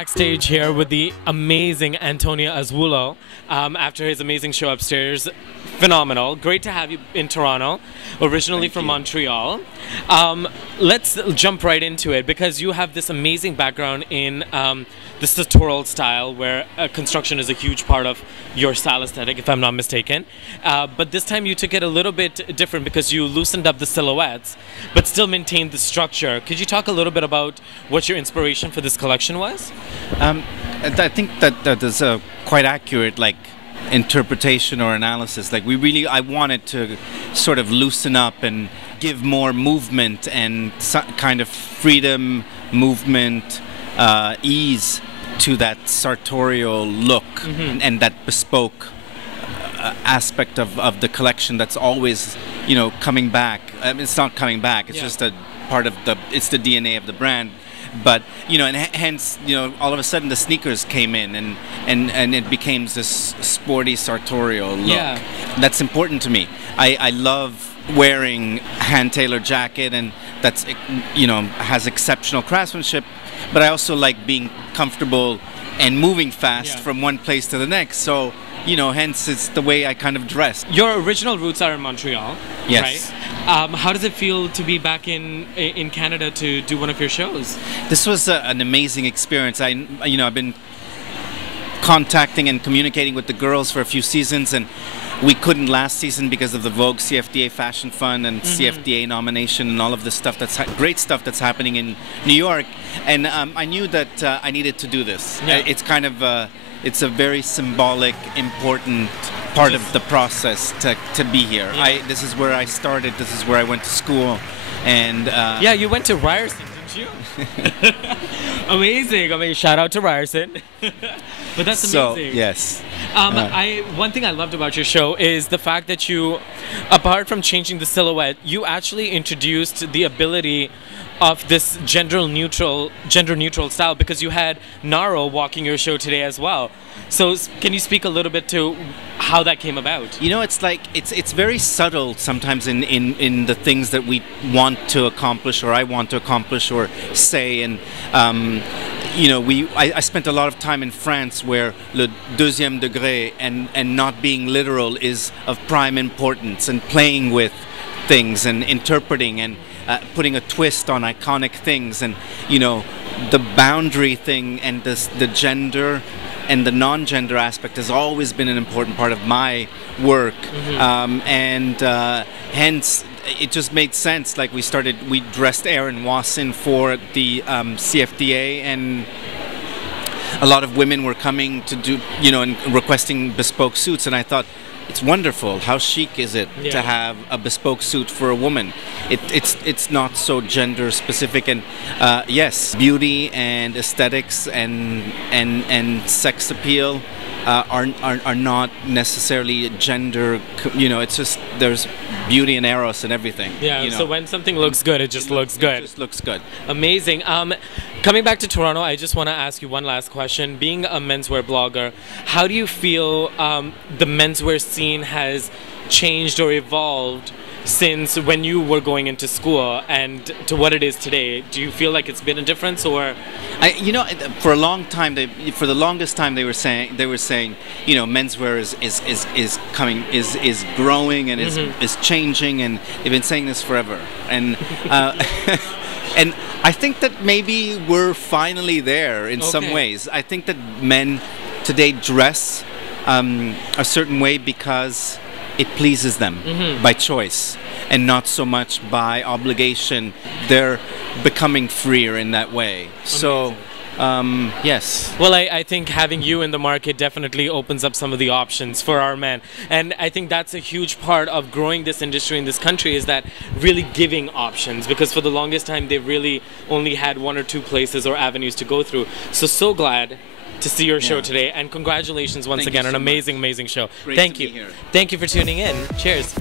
backstage here with the amazing Antonio Azzuolo after his amazing show upstairs. Phenomenal. Great to have you in Toronto, originally from Montreal. Let's jump right into it because you have this amazing background in the sartorial style where construction is a huge part of your style aesthetic, if I'm not mistaken. But this time you took it a little bit different because you loosened up the silhouettes but still maintained the structure. Could you talk a little bit about what your inspiration for this collection was? I think that is a quite accurate interpretation or analysis. I wanted to sort of loosen up and give more movement and kind of freedom, movement, ease to that sartorial look and that bespoke aspect of the collection that's always, coming back. It's not coming back. It's just a part of it's the DNA of the brand. But and hence all of a sudden the sneakers came in and it became this sporty sartorial look. Yeah. That's important to me. I love wearing hand-tailored jacket, and that's has exceptional craftsmanship, but I also like being comfortable and moving fast from one place to the next. So hence it's the way I kind of dress. Your original roots are in Montreal, yes. Right? How does it feel to be back in Canada to do one of your shows? This was an amazing experience. I've been contacting and communicating with the girls for a few seasons, and we couldn't last season because of the Vogue CFDA Fashion Fund and CFDA nomination and all of this stuff. That's great stuff that's happening in New York, and I knew that I needed to do this. Yeah. It's kind of it's a very symbolic, important part of the process to be here. Yeah. This is where I started. This is where I went to school, and yeah, you went to Ryerson, didn't you? Amazing! I mean, shout out to Ryerson. But that's amazing. So yes. One thing I loved about your show is the fact that you, apart from changing the silhouette, you actually introduced the ability of this gender neutral style, because you had Naro walking your show today as well. So can you speak a little bit to how that came about? It's very subtle sometimes in the things that we want to accomplish, or I want to accomplish or say, and I spent a lot of time in France where le deuxième degré and not being literal is of prime importance, and playing with things and interpreting and putting a twist on iconic things, and the boundary thing and the gender and the non-gender aspect has always been an important part of my work, and hence it just made sense. We dressed Aaron Wasson for the CFDA, and a lot of women were coming to do and requesting bespoke suits, and I thought, it's wonderful. How chic is it to have a bespoke suit for a woman? It's not so gender specific, and yes, beauty and aesthetics and sex appeal are not necessarily gender. It's just there's beauty and eros and everything. Yeah. So when something looks good, it just looks good. It just looks good. Amazing. Coming back to Toronto, I just want to ask you one last question. Being a menswear blogger, how do you feel the menswear scene has changed or evolved since when you were going into school and to what it is today? Do you feel like it's been a difference, or? For a long time, for the longest time, they were saying, menswear is growing and is changing, and they've been saying this forever. And and I think that maybe we're finally there in some ways. I think that men today dress a certain way because it pleases them by choice and not so much by obligation. They're becoming freer in that way. So, yes. Well, I think having you in the market definitely opens up some of the options for our men. And I think that's a huge part of growing this industry in this country, is that really giving options, because for the longest time they really only had one or two places or avenues to go through. So glad to see your show today, and congratulations once again on an amazing show. Great Thank to you. be here. Thank you for tuning in. Cheers.